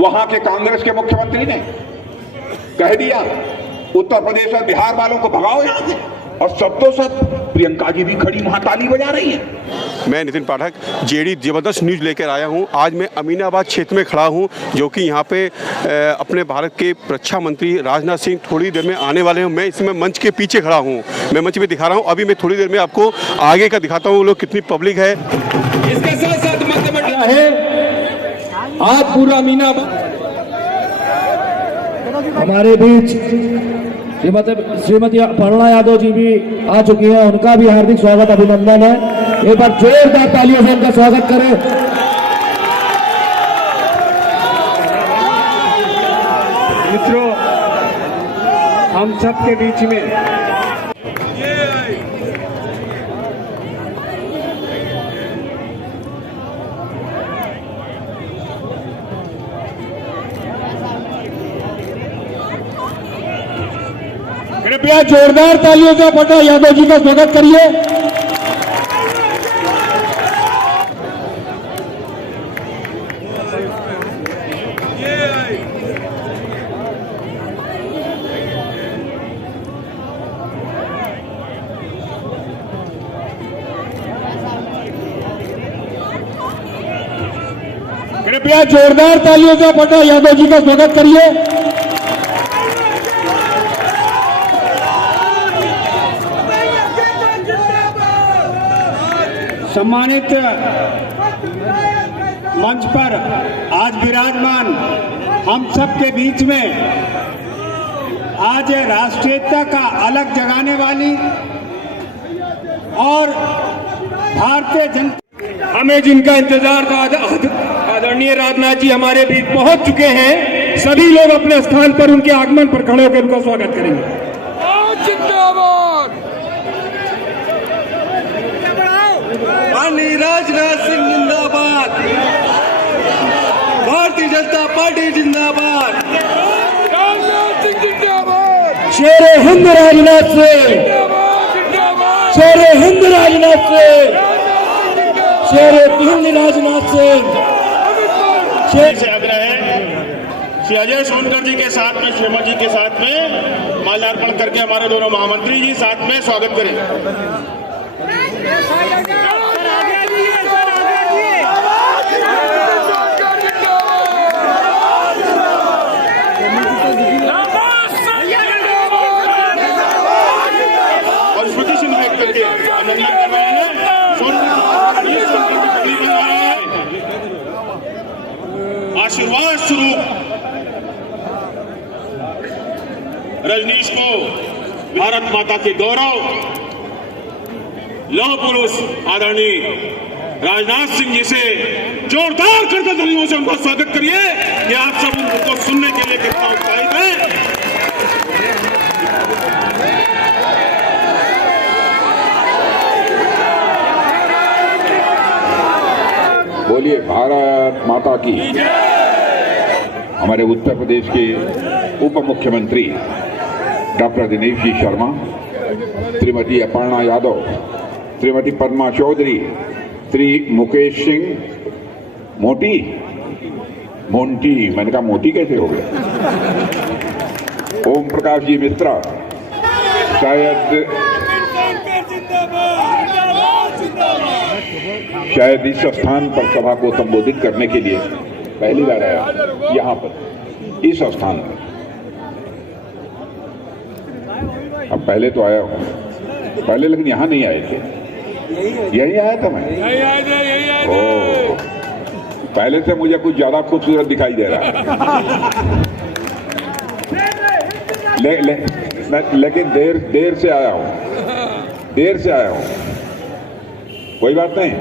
वहां के कांग्रेस के मुख्यमंत्री ने कह दिया उत्तर प्रदेश और बिहार वालों को भगाओ यहां से, और सब तो सब प्रियंका जी भी खड़ी वहां ताली बजा रही है। मैं नितिन पाठक जेडी जबरदस्त न्यूज़ लेकर आया हूं। आज मैं अमीनाबाद क्षेत्र में खड़ा हूं, जो कि यहां पे अपने भारत के रक्षा मंत्री राजनाथ सिंह थोड़ी देर में आने वाले हैं। मैं इसमें मंच के पीछे खड़ा हूं, मैं मंच पे दिखा रहा हूं। अभी मैं थोड़ी देर में आपको आगे का दिखाता हूं, वो लोग कितनी पब्लिक है। इसके साथ साथ मंत्रिमंडल है आज पूरा अमीनाबाद हमारे बीच श्रीमती अपर्णा यादव जी भी आ चुकी हैं, उनका भी हार्दिक स्वागत अभिनंदन है। एक बार जोरदार तालियों से उनका स्वागत करें। मित्रों, हम सब के बीच में कृपया जोरदार तालियों से अपर्णा यादव जी का स्वागत करिए। कृपया जोरदार तालियों से अपर्णा यादव जी का स्वागत करिए। सम्मानित मंच पर आज विराजमान हम सब के बीच में आज राष्ट्रीयता का अलग जगाने वाली और भारतीय जनता हमें जिनका इंतजार था, आदरणीय राजनाथ जी हमारे बीच पहुंच चुके हैं। सभी लोग अपने स्थान पर उनके आगमन पर खड़े होकर उनका स्वागत करेंगे। राजनाथ सिंह जिंदाबाद, भारतीय जनता पार्टी जिंदाबाद, शेरे हिंद राजनाथ सिंह, शेरे हिंद राजनाथ सिंह, शेरे हिंद राजनाथ सिंह। से आग्रह है श्री अजय सोनकर जी के साथ में, श्रीमती जी के साथ में माल्यार्पण करके हमारे दोनों महामंत्री जी साथ में स्वागत करें। आशीर्वाद स्वरूप रजनीश को भारत माता के गौरव लौह पुरुष आदरणीय राजनाथ सिंह जी से जोरदार करके तालियों से उनका स्वागत करिए कि आप सब उनको सुनने के लिए कितना उत्साहित है। बोलिए भारत माता की। हमारे उत्तर प्रदेश के उप मुख्यमंत्री डॉक्टर दिनेश जी शर्मा, श्रीमती अपर्णा यादव, श्रीमती पद्मा चौधरी, श्री मुकेश सिंह मोटी, मैंने कहा मोटी कैसे हो गया, ओम प्रकाश जी मिश्रा, शायद इस स्थान पर सभा को संबोधित करने के लिए पहली बार आया यहाँ पर इस स्थान पर। अब पहले तो आया हूँ, पहले लेकिन यहाँ नहीं आए थे, यही आया था मैं। ओ, पहले से मुझे कुछ ज्यादा खूबसूरत दिखाई दे रहा है। लेकिन देर से आया हूँ, कोई बात नहीं।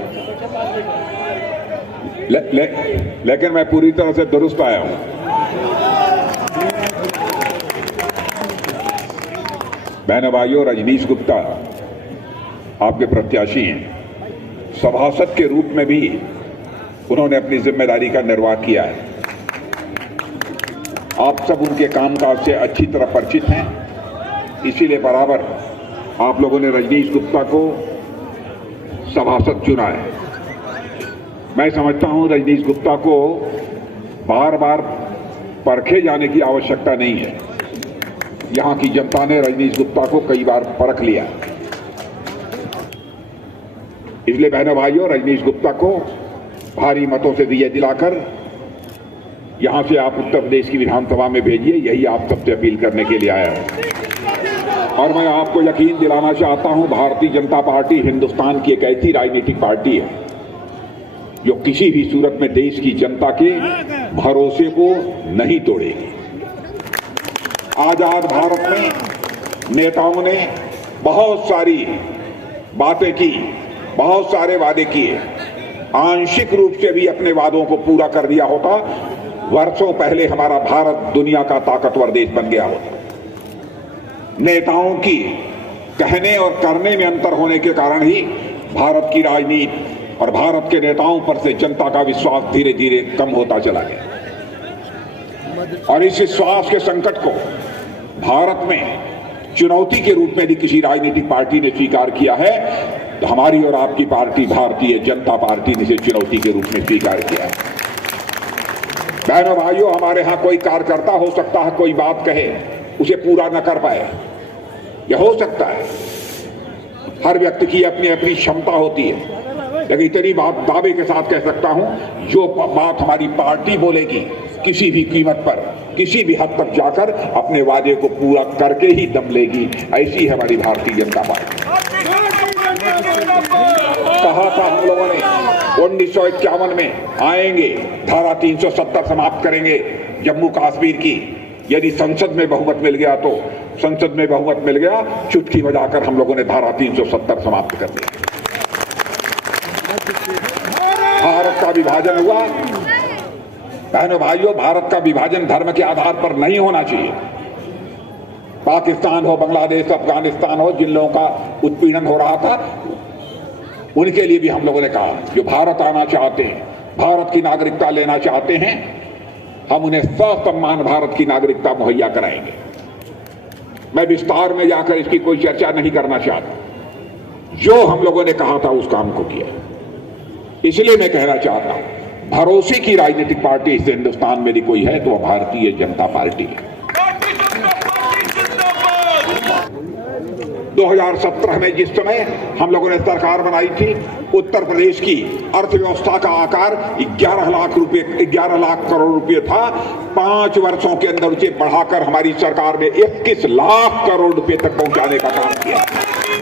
लेकिन मैं पूरी तरह से दुरुस्त आया हूं। बहन भाइयों, रजनीश गुप्ता आपके प्रत्याशी हैं। सभासद के रूप में भी उन्होंने अपनी जिम्मेदारी का निर्वाह किया है। आप सब उनके कामकाज से अच्छी तरह परिचित हैं, इसीलिए बराबर आप लोगों ने रजनीश गुप्ता को सभासद चुना है। मैं समझता हूं रजनीश गुप्ता को बार बार परखे जाने की आवश्यकता नहीं है। यहां की जनता ने रजनीश गुप्ता को कई बार परख लिया। इसलिए बहनों भाइयों, रजनीश गुप्ता को भारी मतों से विजय दिलाकर यहां से आप उत्तर प्रदेश की विधानसभा में भेजिए, यही आप सबसे अपील करने के लिए आया हूं। और मैं आपको यकीन दिलाना चाहता हूं, भारतीय जनता पार्टी हिंदुस्तान की एक ऐसी राजनीतिक पार्टी है जो किसी भी सूरत में देश की जनता के भरोसे को नहीं तोड़ेगी। आजाद भारत में नेताओं ने बहुत सारी बातें की, बहुत सारे वादे किए। आंशिक रूप से भी अपने वादों को पूरा कर दिया होता, वर्षों पहले हमारा भारत दुनिया का ताकतवर देश बन गया होता। नेताओं की कहने और करने में अंतर होने के कारण ही भारत की राजनीति और भारत के नेताओं पर से जनता का विश्वास धीरे धीरे कम होता चला गया। और इस विश्वास के संकट को भारत में चुनौती के रूप में भी किसी राजनीतिक पार्टी ने स्वीकार किया है, तो हमारी और आपकी पार्टी भारतीय जनता पार्टी ने इसे चुनौती के रूप में स्वीकार किया है। बहनों भाइयों, हमारे यहां कोई कार्यकर्ता हो सकता है कोई बात कहे, उसे पूरा न कर पाए, यह हो सकता है। हर व्यक्ति की अपनी अपनी क्षमता होती है, लेकिन इतनी बात दावे के साथ कह सकता हूं, जो बात हमारी पार्टी बोलेगी किसी भी कीमत पर, किसी भी हद तक जाकर अपने वादे को पूरा करके ही दम लेगी। ऐसी है हमारी भारतीय जनता पार्टी। कहा था हम लोगों ने 1951 में आएंगे, धारा 370 समाप्त करेंगे जम्मू कश्मीर की। यदि संसद में बहुमत मिल गया तो संसद में बहुमत मिल गया, चुटकी बजाकर हम लोगों ने धारा 370 समाप्त कर दिया। भारत का विभाजन हुआ। बहनों भाइयों, भारत का विभाजन धर्म के आधार पर नहीं होना चाहिए। पाकिस्तान हो, बांग्लादेश, अफगानिस्तान हो, जिन लोगों का उत्पीड़न हो रहा था, उनके लिए भी हम लोगों ने कहा जो भारत आना चाहते हैं, भारत की नागरिकता लेना चाहते हैं, हम उन्हें ससम्मान भारत की नागरिकता मुहैया कराएंगे। मैं विस्तार में जाकर इसकी कोई चर्चा नहीं करना चाहता। जो हम लोगों ने कहा था उस काम को किया। इसलिए मैं कहना चाहता हूं, भरोसे की राजनीतिक पार्टी इस हिंदुस्तान में भी कोई है तो वह भारतीय जनता पार्टी है। 2017 में जिस समय हम लोगों ने सरकार बनाई थी, उत्तर प्रदेश की अर्थव्यवस्था का आकार 11 लाख करोड़ रुपए था। 5 वर्षों के अंदर उसे बढ़ाकर हमारी सरकार ने 21 लाख करोड़ रुपए तक पहुंचाने का काम किया।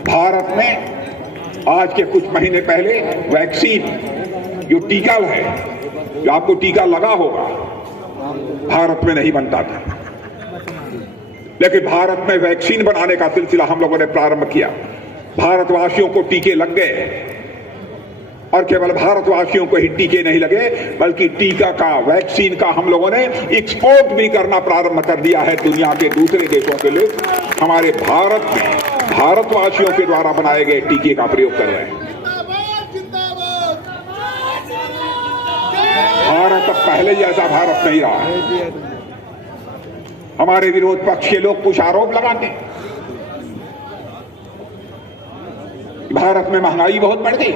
भारत में आज के कुछ महीने पहले वैक्सीन, जो टीका है, जो आपको टीका लगा होगा, भारत में नहीं बनता था, लेकिन भारत में वैक्सीन बनाने का सिलसिला हम लोगों ने प्रारंभ किया। भारतवासियों को टीके लग गए, और केवल भारतवासियों को ही टीके नहीं लगे, बल्कि टीका का, वैक्सीन का हम लोगों ने एक्सपोर्ट भी करना प्रारंभ कर दिया है दुनिया के दूसरे देशों के लोग हमारे भारत में भारतवासियों के द्वारा बनाए गए टीके का प्रयोग कर रहे हैं। भारत अब पहले जैसा भारत नहीं रहा है। हमारे विरोध पक्ष के लोग कुछ आरोप लगाते हैं, भारत में महंगाई बहुत बढ़ गई।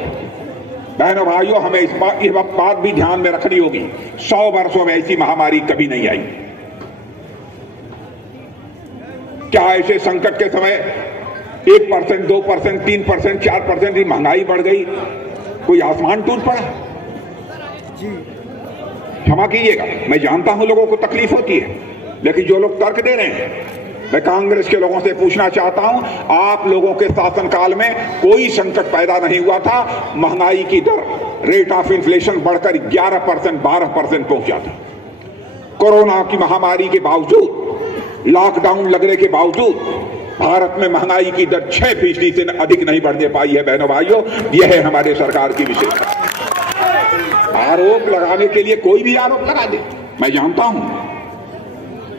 बहनों भाइयों, हमें इस बात भी ध्यान में रखनी होगी, 100 वर्षों में ऐसी महामारी कभी नहीं आई। क्या ऐसे संकट के समय 1%, 2%, 3%, 4% की महंगाई बढ़ गई, कोई आसमान टूट पड़ा? क्षमा कीजिएगा, मैं जानता हूं लोगों को तकलीफ होती है, लेकिन जो लोग तर्क दे रहे हैं, मैं कांग्रेस के लोगों से पूछना चाहता हूं, आप लोगों के शासनकाल में कोई संकट पैदा नहीं हुआ था। महंगाई की दर, रेट ऑफ इन्फ्लेशन बढ़कर 11%, 12% पहुंचा था। कोरोना की महामारी के बावजूद, लॉकडाउन लगने के बावजूद भारत में महंगाई की दर 6% से अधिक नहीं बढ़ने पाई है। बहनों भाइयों, यह है हमारे सरकार की विशेषता। आरोप लगाने के लिए कोई भी आरोप लगा दे, मैं जानता हूं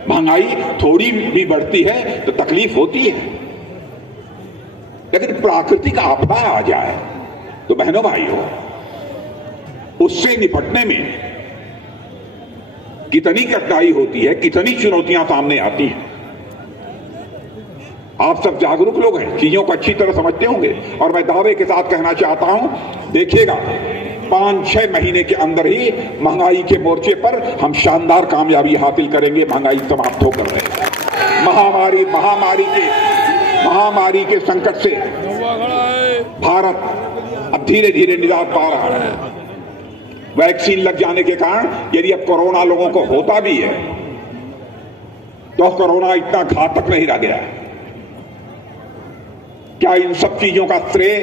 महंगाई थोड़ी भी बढ़ती है तो तकलीफ होती है, लेकिन प्राकृतिक आपदा आ जाए तो बहनों भाइयों, उससे निपटने में कितनी कठिनाई होती है, कितनी चुनौतियां सामने आती हैं। आप सब जागरूक लोग हैं, चीजों को अच्छी तरह समझते होंगे, और मैं दावे के साथ कहना चाहता हूं, देखिएगा 5-6 महीने के अंदर ही महंगाई के मोर्चे पर हम शानदार कामयाबी हासिल करेंगे। महंगाई समाप्त होकर रहेगी। महामारी के संकट से भारत अब धीरे धीरे निजात पा रहा है। वैक्सीन लग जाने के कारण यदि अब कोरोना लोगों को होता भी है तो कोरोना इतना घातक नहीं रह गया। क्या इन सब चीजों का श्रेय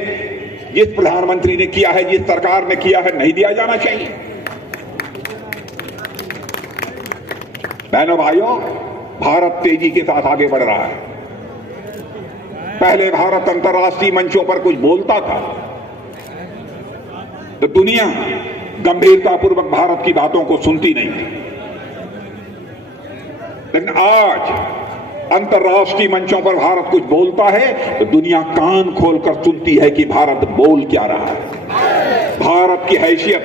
जिस प्रधानमंत्री ने किया है, जिस सरकार ने किया है, नहीं दिया जाना चाहिए? बहनों भाइयों, भारत तेजी के साथ आगे बढ़ रहा है। पहले भारत अंतर्राष्ट्रीय मंचों पर कुछ बोलता था तो दुनिया गंभीरतापूर्वक भारत की बातों को सुनती नहीं थी, लेकिन आज अंतर्राष्ट्रीय मंचों पर भारत कुछ बोलता है तो दुनिया कान खोलकर सुनती है कि भारत बोल क्या रहा है। भारत की हैसियत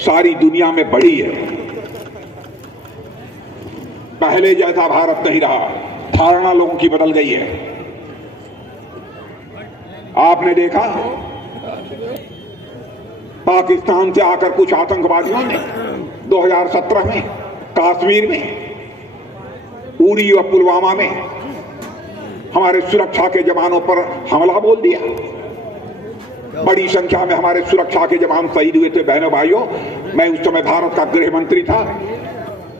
सारी दुनिया में बढ़ी है। पहले जैसा भारत नहीं रहा, धारणा लोगों की बदल गई है। आपने देखा पाकिस्तान से आकर कुछ आतंकवादियों ने 2017 में कश्मीर में, उरी और पुलवामा में हमारे सुरक्षा के जवानों पर हमला बोल दिया। बड़ी संख्या में हमारे सुरक्षा के जवान शहीद हुए थे। बहनों भाइयों, मैं उस समय भारत का गृह मंत्री था।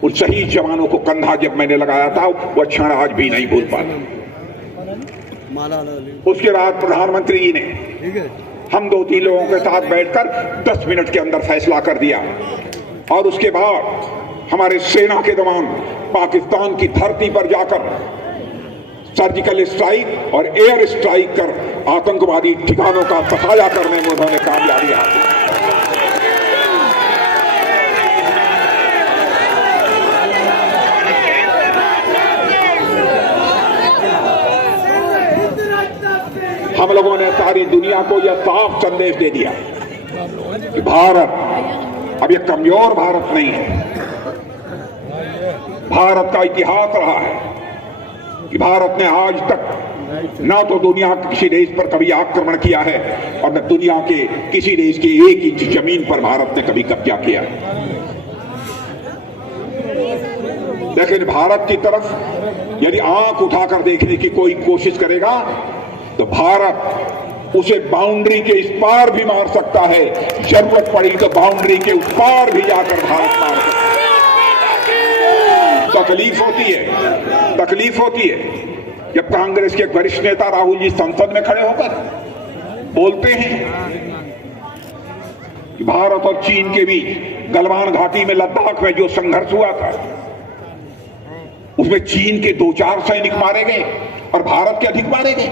उन शहीद जवानों को कंधा जब मैंने लगाया था वह क्षण आज भी नहीं भूल पाता। उसके बाद प्रधानमंत्री जी ने हम 2-3 लोगों के साथ बैठकर 10 मिनट के अंदर फैसला कर दिया और उसके बाद हमारे सेना के जवान पाकिस्तान की धरती पर जाकर सर्जिकल स्ट्राइक और एयर स्ट्राइक कर आतंकवादी ठिकानों का सफाया करने में उन्होंने कामयाबी हासिल की। हम लोगों ने सारी दुनिया को यह साफ संदेश दे दिया कि भारत अब यह कमजोर भारत नहीं है। भारत का इतिहास रहा है कि भारत ने आज तक न तो दुनिया के किसी देश पर कभी आक्रमण किया है और न दुनिया के किसी देश के 1 इंच जमीन पर भारत ने कभी कब्जा किया है। लेकिन भारत की तरफ यदि आंख उठाकर देखने की कोई कोशिश करेगा तो भारत उसे बाउंड्री के इस पार भी मार सकता है। जरूरत पड़ी तो बाउंड्री के उस पार भी जाकर भारत मार सकता है। तकलीफ होती है जब कांग्रेस के वरिष्ठ नेता राहुल जी संसद में खड़े होकर बोलते हैं कि भारत और चीन के बीच गलवान घाटी में लद्दाख में जो संघर्ष हुआ था उसमें चीन के 2-4 सैनिक मारे गए और भारत के अधिक मारे गए।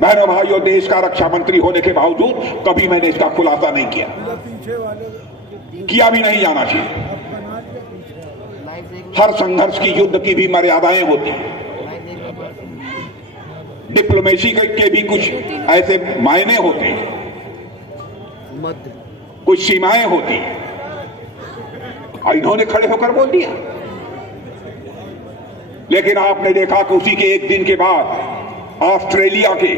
बहनों भाइयों, देश का रक्षा मंत्री होने के बावजूद कभी मैंने इसका खुलासा नहीं किया भी नहीं जाना चाहिए। हर संघर्ष की, युद्ध की भी मर्यादाएं होती हैं। डिप्लोमेसी के भी कुछ ऐसे मायने होते हैं, कुछ सीमाएं होती हैं और इन्होंने खड़े होकर बोल दिया। लेकिन आपने देखा कि उसी के 1 दिन के बाद ऑस्ट्रेलिया के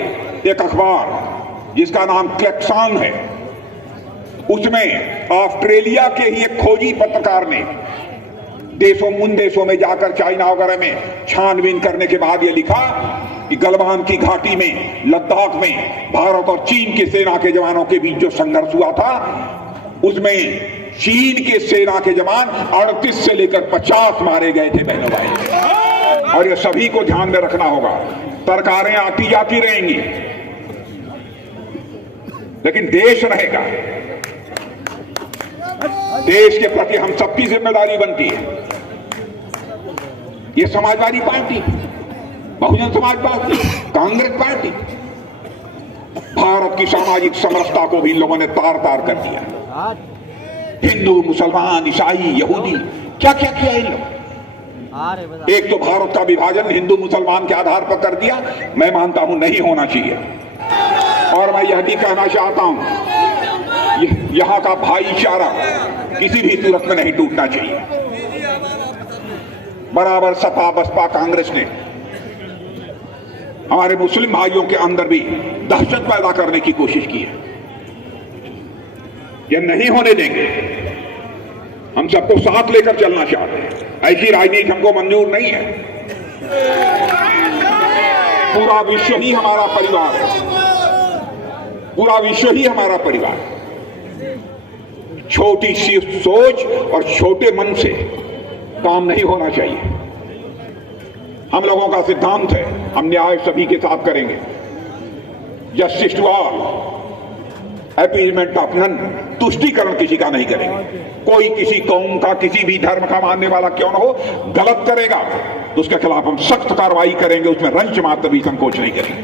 एक अखबार जिसका नाम क्लेक्सान है, उसमें ऑस्ट्रेलिया के ही एक खोजी पत्रकार ने उन देशों में जाकर चाइना वगैरह में छानबीन करने के बाद यह लिखा कि गलवान की घाटी में, लद्दाख में भारत और चीन के सेना के जवानों के बीच जो संघर्ष हुआ था उसमें चीन के सेना के जवान 38 से लेकर 50 मारे गए थे। बहनों भाई, और ये सभी को ध्यान में रखना होगा। सरकारें आती जाती रहेंगी लेकिन देश रहेगा। देश के प्रति हम सबकी जिम्मेदारी बनती है। ये Samajwadi party, Bahujan Samaj party, Congress party, Bharat की सामाजिक समरसता को भी इन लोगों ने तार तार कर दिया। हिंदू, मुसलमान, ईसाई, यहूदी, क्या क्या किया इन लोग। एक तो भारत का विभाजन हिंदू मुसलमान के आधार पर कर दिया, मैं मानता हूं नहीं होना चाहिए। और मैं यह भी कहना चाहता हूं, यहां का भाईचारा किसी भी सूरत में नहीं टूटना चाहिए। बराबर सपा, बसपा, कांग्रेस ने हमारे मुस्लिम भाइयों के अंदर भी दहशत पैदा करने की कोशिश की है। ये नहीं होने देंगे। हम सबको साथ लेकर चलना चाहते हैं। ऐसी राजनीति हमको मंजूर नहीं है। पूरा विश्व ही हमारा परिवार है, पूरा विश्व ही हमारा परिवार है। छोटी सी सोच और छोटे मन से काम नहीं होना चाहिए। हम लोगों का सिद्धांत है, हम न्याय सभी के साथ करेंगे। Justice to all, appeasement of none, तुष्टीकरण किसी का नहीं करेंगे। कोई किसी कौम का, किसी भी धर्म का मानने वाला क्यों न हो, गलत करेगा तो उसके खिलाफ हम सख्त कार्रवाई करेंगे, उसमें रंच मात्र भी संकोच नहीं करेंगे।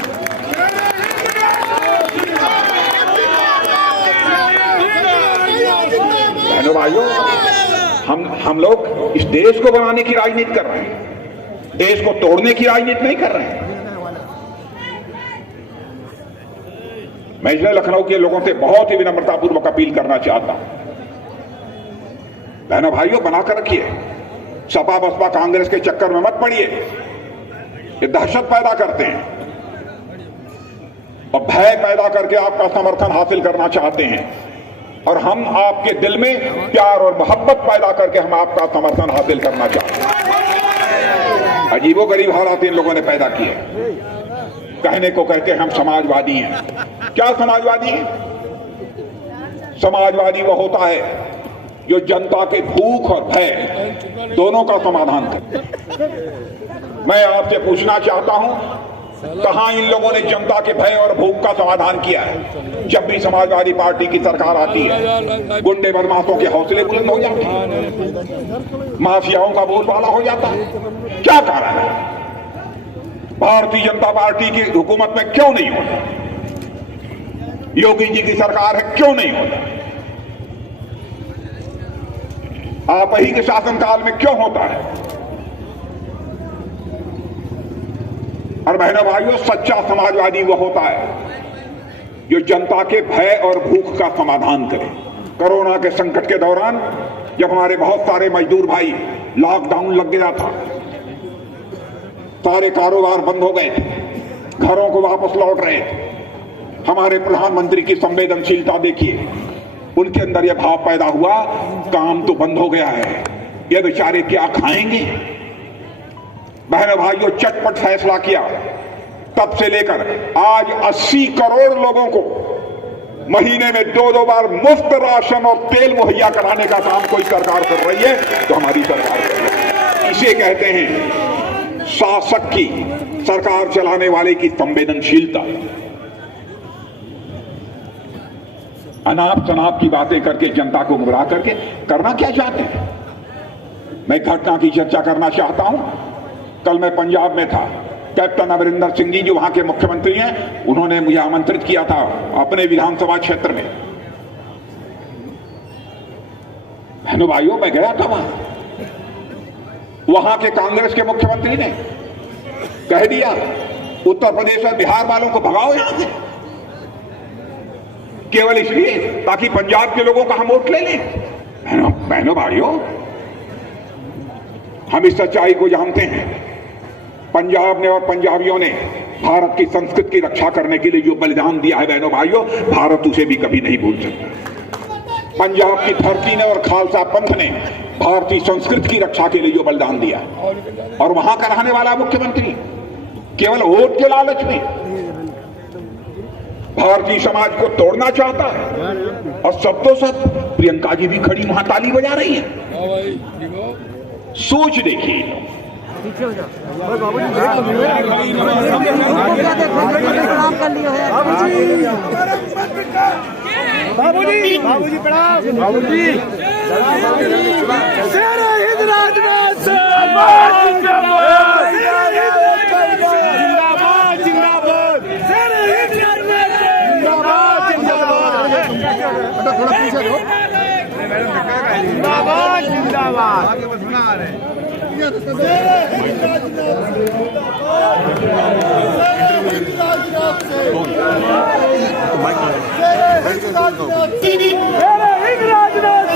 बहनों भाइयों, हम लोग इस देश को बनाने की राजनीति कर रहे हैं, देश को तोड़ने की राजनीति नहीं कर रहे हैं। मैं इसलिए लखनऊ के लोगों से बहुत ही विनम्रतापूर्वक अपील करना चाहता हूं, बहनों भाइयों, बनाकर रखिए। सपा बसपा कांग्रेस के चक्कर में मत पड़िए, ये दहशत पैदा करते हैं और भय पैदा करके आपका समर्थन हासिल करना चाहते हैं, और हम आपके दिल में प्यार और मोहब्बत पैदा करके हम आपका समर्थन हासिल करना चाहते हैं। अजीबोगरीब हालात इन लोगों ने पैदा किए। कहने को कहते हैं हम समाजवादी हैं। क्या समाजवादी है? समाजवादी वो होता है जो जनता के भूख और भय दोनों का समाधान करे। मैं आपसे पूछना चाहता हूं, कहां इन लोगों ने जनता के भय और भूख का समाधान किया है? जब भी समाजवादी पार्टी की सरकार आती है, गुंडे बदमाशों के हौसले बुलंद हो जाते हैं, माफियाओं का बोलबाला हो जाता है। क्या कारण है? भारतीय जनता पार्टी की हुकूमत में क्यों नहीं होता? योगी जी की सरकार है, क्यों नहीं होता? आप ही के शासनकाल में क्यों होता है? और बहनों भाइयों, सच्चा समाजवादी वो होता है जो जनता के भय और भूख का समाधान करे। कोरोना के संकट के दौरान जब हमारे बहुत सारे मजदूर भाई, लॉकडाउन लग गया था, सारे कारोबार बंद हो गए थे, घरों को वापस लौट रहे थे, हमारे प्रधानमंत्री की संवेदनशीलता देखिए, उनके अंदर यह भाव पैदा हुआ, काम तो बंद हो गया है, ये बेचारे क्या खाएंगे? बहनों भाइयों, चटपट फैसला किया। तब से लेकर आज 80 करोड़ लोगों को महीने में 2-2 बार मुफ्त राशन और तेल मुहैया कराने का काम कोई सरकार कर रही है तो हमारी सरकार कर रही है। इसे कहते हैं शासक की, सरकार चलाने वाले की संवेदनशीलता। अनाप शनाप की बातें करके जनता को गुमराह करके करना क्या चाहते हैं? मैं घटना की चर्चा करना चाहता हूं। कल मैं पंजाब में था, कैप्टन अमरिंदर सिंह जी जो वहां के मुख्यमंत्री हैं, उन्होंने मुझे आमंत्रित किया था अपने विधानसभा क्षेत्र में। बहनों भाइयों, मैं गया था वहां के कांग्रेस के मुख्यमंत्री ने कह दिया उत्तर प्रदेश और बिहार वालों को भगाओ यहां से, केवल इसलिए ताकि पंजाब के लोगों का हम वोट ले लें। बहनों भाइयों, हम इस सच्चाई को जानते हैं। पंजाब ने और पंजाबियों ने भारत की संस्कृति की रक्षा करने के लिए जो बलिदान दिया है, बहनों भाइयों, भारत उसे भी कभी नहीं भूल सकता। पंजाब की धरती ने और खालसा पंथ ने भारतीय संस्कृति की रक्षा के लिए जो बलिदान दिया, और वहां का रहने वाला मुख्यमंत्री केवल वोट के लालच में भारतीय समाज को तोड़ना चाहता है। और सब तो सब प्रियंका जी भी खड़ी वहां ताली बजा रही है। सोच देखिए, बाबूजी प्रणाम। बाबूजी थोड़ा पीछे दो। जिंदाबाद जिंदाबाद। आगे बस बना आ रहे हैं। राजनाथ